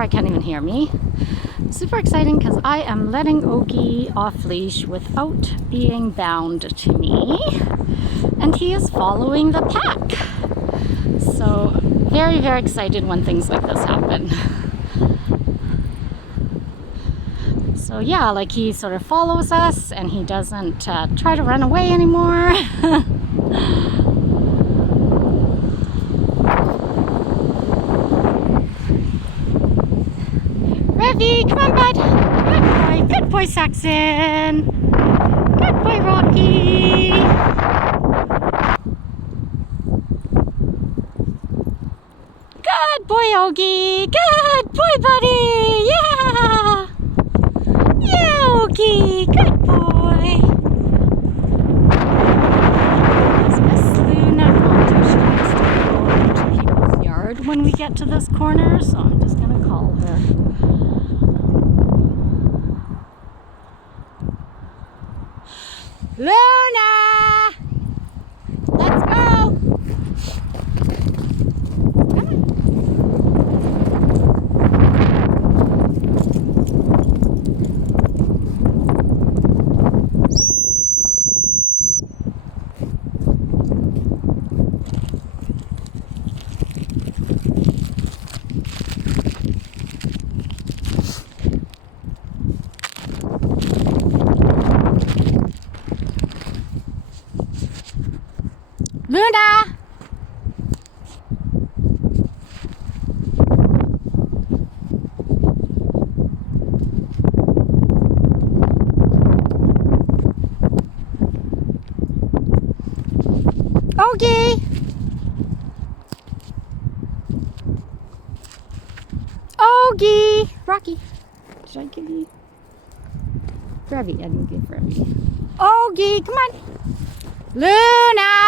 probably can't even hear me. Super exciting because I am letting Ogie off leash without being bound to me. And he is following the pack. So very, very excited when things like this happen. So yeah, like he sort of follows us and he doesn't try to run away anymore. Revy, come on, bud. Good boy, Saxon. Good boy, Rocky. Good boy, Ogie. Good boy, buddy. Yeah. Yeah, Ogie. Good boy. Is Miss Luna going to? She likes to go into people's yard when we get to this corner, so I'm just going to call her. Luna! Let's go! Come on. Luna! Ogie! Ogie! Rocky, did I give you? Revy, I didn't give Revy. Ogie, come on! Luna!